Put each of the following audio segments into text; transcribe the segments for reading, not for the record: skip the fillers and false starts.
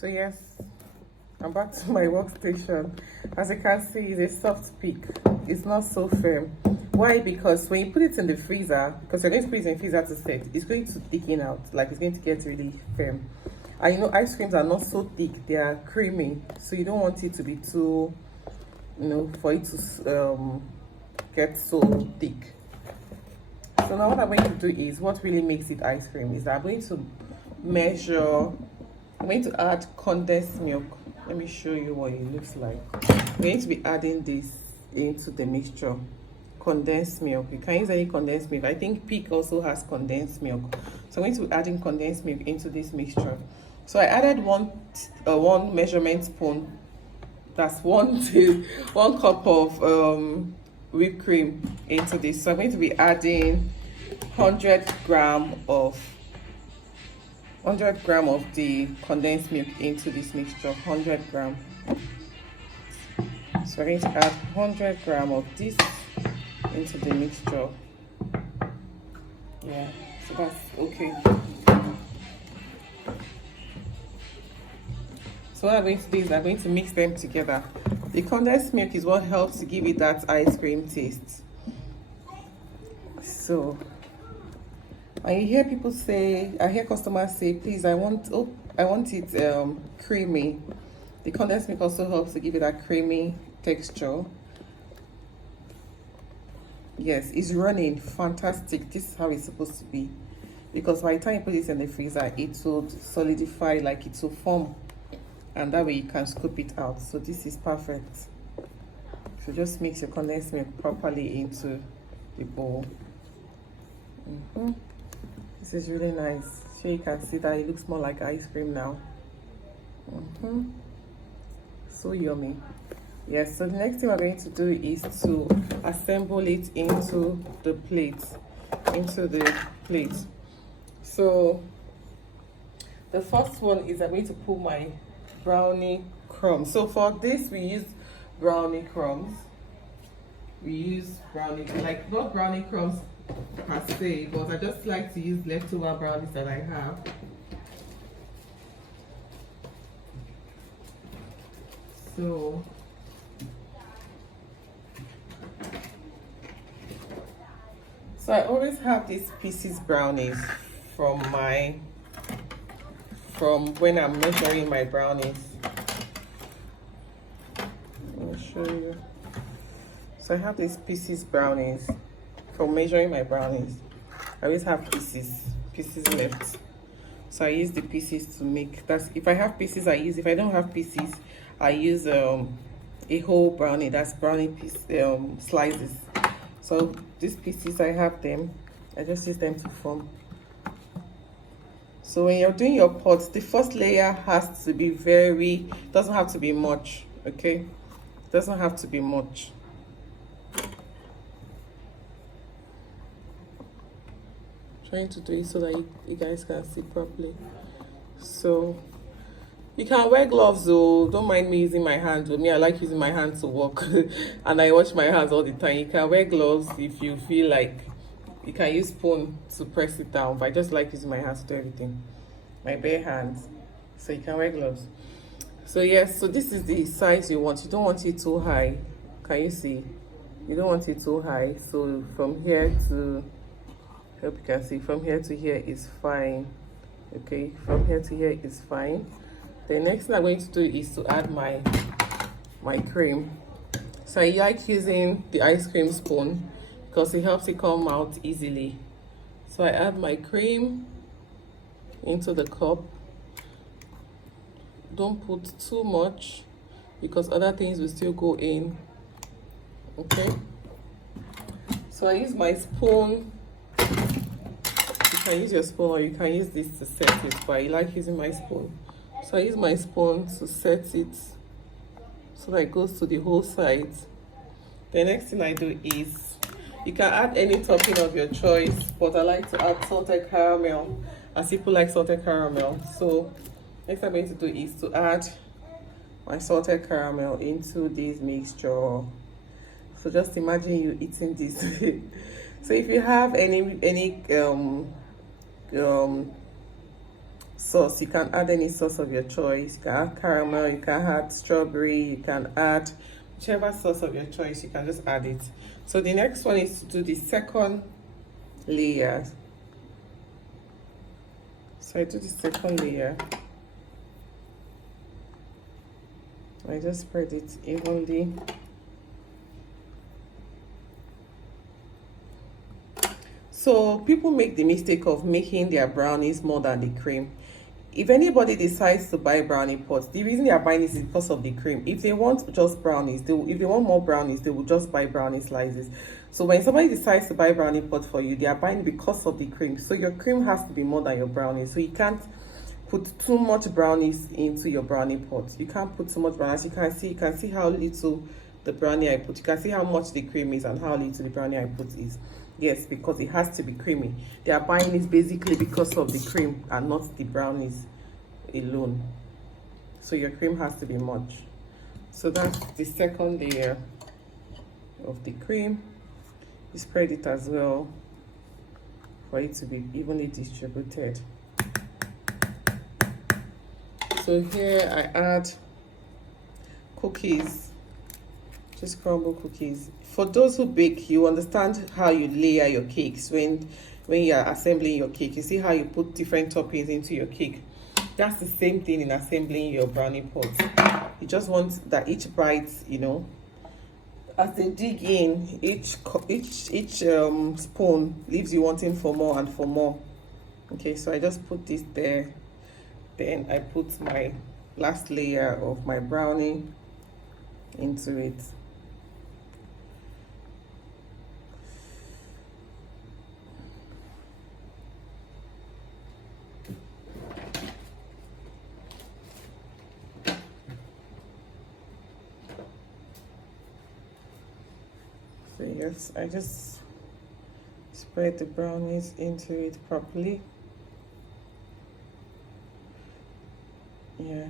So yes, I'm back to my workstation. As you can see, it's a soft peak. It's not so firm. Why? Because when you put it in the freezer, because you're going to put it in the freezer to set, it's going to thicken out, like it's going to get really firm. And you know, ice creams are not so thick, they are creamy, so you don't want it to be too, for it to get so thick. So now what I'm going to do is, what really makes it ice cream is that I'm going to I'm going to add condensed milk. Let me show you what it looks like. I'm going to be adding this into the mixture. Condensed milk. You can use any condensed milk. I think Peak also has condensed milk. So I'm going to be adding condensed milk into this mixture. So I added one measurement spoon. That's one cup of whipped cream into this. So I'm going to be adding 100 gram of the condensed milk into this mixture. 100 gram. So we're going to add 100 gram of this into the mixture. Yeah, so that's okay. So what I'm going to do is I'm going to mix them together. The condensed milk is what helps to give it that ice cream taste. So I hear people say, I hear customers say, please, I want it creamy. The condensed milk also helps to give it that creamy texture. Yes, it's running fantastic. This is how it's supposed to be, because by the time you put it in the freezer, it will solidify, like it will form, and that way you can scoop it out. So this is perfect. So just mix your condensed milk properly into the bowl. This is really nice. So you can see that it looks more like ice cream now. So yummy. Yes, so the next thing we're going to do is to assemble it into the plate. So the first one is I'm going to put my brownie crumbs. So for this we use brownie crumbs. We use brownie, like not brownie crumbs per se, but I just like to use leftover brownies that I have. So I always have these pieces brownies from when I'm measuring my brownies. Let me show you. So I have these pieces brownies from measuring my brownies. I always have pieces left. So I use the pieces to make, that's if I have pieces I use. If I don't have pieces, I use a whole brownie, that's brownie piece slices. So these pieces, I have them, I just use them to form. So when you're doing your pots, the first layer has to be doesn't have to be much, okay? Doesn't have to be much. Trying to do it so that you guys can see properly. So you can wear gloves though, don't mind me using my hands. Me, I like using my hands to work and I wash my hands all the time. You can wear gloves if you feel like. You can use spoon to press it down, but I just like using my hands to do everything, my bare hands. So you can wear gloves. So yes, so this is the size you want. You don't want it too high. Can you see? You don't want it too high. So from here to, I hope you can see, from here to here is fine. Okay, from here to here is fine. The next thing I'm going to do is to add my cream. So I like using the ice cream spoon because it helps it come out easily. So I add my cream into the cup. Don't put too much because other things will still go in. Okay. So I use my spoon. You can use your spoon or you can use this to set it, but I like using my spoon. So I use my spoon to set it so that it goes to the whole side. The next thing I do is, you can add any topping of your choice, but I like to add salted caramel, as people like salted caramel. So next I'm going to do is to add my salted caramel into this mixture. So just imagine you eating this. So if you have any sauce. You can add any sauce of your choice. You can add caramel, you can add strawberry, you can add whichever sauce of your choice. You can just add it. So the next one is to do the second layer. So I do the second layer. I just spread it evenly. So people make the mistake of making their brownies more than the cream. If anybody decides to buy brownie pots, the reason they are buying this is because of the cream. If they want just brownies, if they want more brownies, they will just buy brownie slices. So when somebody decides to buy brownie pot for you, they are buying because of the cream. So your cream has to be more than your brownies. So you can't put too much brownies into your brownie pot. You can't put too much brownies. You can see how little the brownie I put. You can see how much the cream is and how little the brownie I put is. Yes, because it has to be creamy. They are buying this basically because of the cream and not the brownies alone. So your cream has to be much. So that's the second layer of the cream. You spread it as well for it to be evenly distributed. So here I add cookies, just crumble cookies. For those who bake, you understand how you layer your cakes when you are assembling your cake. You see how you put different toppings into your cake. That's the same thing in assembling your brownie pot. You just want that each bite, you know, as they dig in, each spoon leaves you wanting for more and for more. Okay, so I just put this there. Then I put my last layer of my brownie into it. So yes, I just spread the brownies into it properly. Yeah.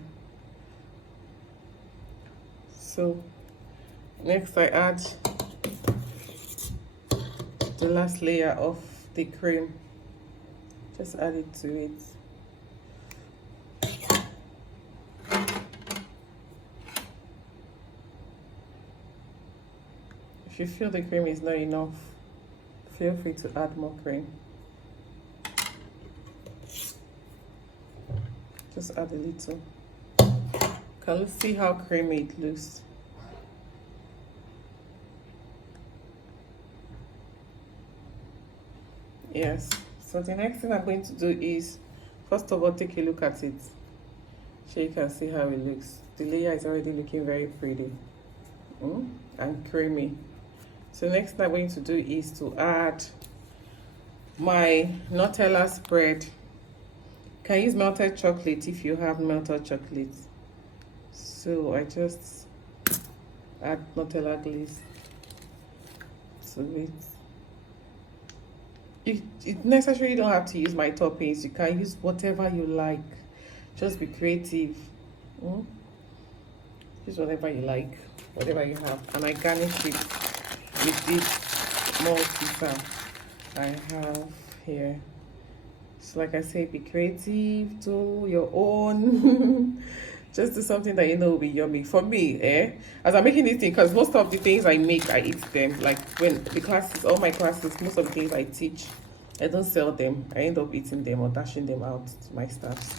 So next I add the last layer of the cream. Just add it to it. If you feel the cream is not enough, feel free to add more cream. Just add a little. Can you see how creamy it looks? Yes. So the next thing I'm going to do is, first of all, take a look at it. So you can see how it looks. The layer is already looking very pretty and creamy. So next thing I'm going to do is to add my Nutella spread. You can use melted chocolate if you have melted chocolate. So I just add Nutella glaze to it. You necessarily don't have to use my toppings. You can use whatever you like. Just be creative. Use whatever you like, whatever you have. And I garnish it with this Malteser I have here. So like I say, be creative, do your own. Just do something that you know will be yummy. For me, as I'm making this thing, because most of the things I make, I eat them. Like when the classes, all my classes, most of the things I teach, I don't sell them. I end up eating them or dashing them out to my staffs.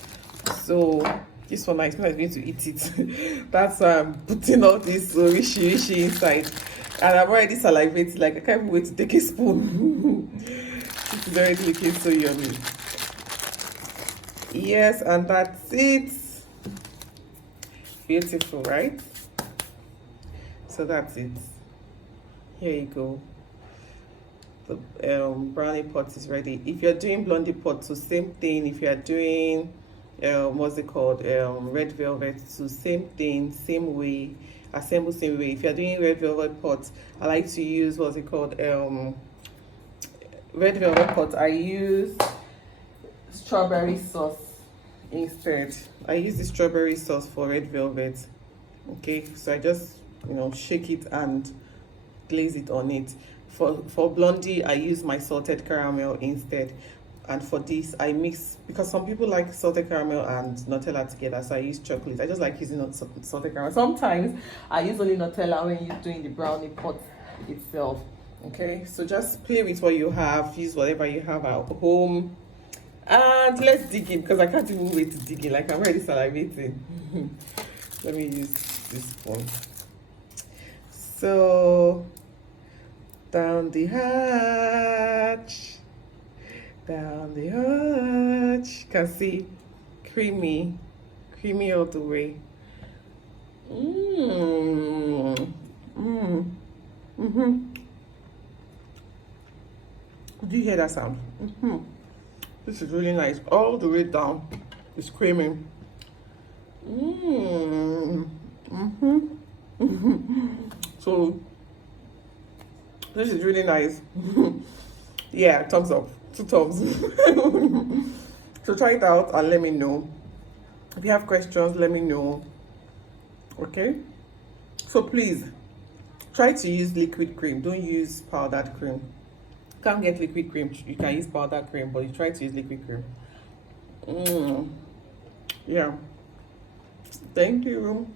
So this one, I expect I'm going to eat it. That's why I'm putting all this rishi inside. And I'm already salivating, like I can't wait to take a spoon. It is already looking so yummy. Yes, and that's it. Beautiful, right? So that's it. Here you go. The brownie pot is ready. If you're doing blondie pot, so same thing. If you're doing what's it called, red velvet, so same thing, same way, assemble same way. If you're doing red velvet pot, I like to use what's it called, red velvet pot. I use strawberry sauce instead. I use the strawberry sauce for red velvet. Okay, so I just shake it and glaze it on it. For blondie, I use my salted caramel instead. And for this, I mix, because some people like salted caramel and Nutella together, so I use chocolate. I just like using salted caramel. Sometimes I use only Nutella when you're doing the brownie pot itself. Okay, so just play with what you have, use whatever you have at home, and let's dig in, because I can't even wait to dig in. Like, I'm already salivating. Let me use this spoon. So down the hatch, down the hatch. Can see creamy all the way. Did you hear that sound? This is really nice. All the way down, it's creamy. So this is really nice. Yeah, thumbs up, 2 thumbs. So try it out and let me know. If you have questions, let me know. Okay, so please try to use liquid cream. Don't use powdered cream. You can't get liquid cream, you can use powdered cream, but you try to use liquid cream. Yeah, thank you.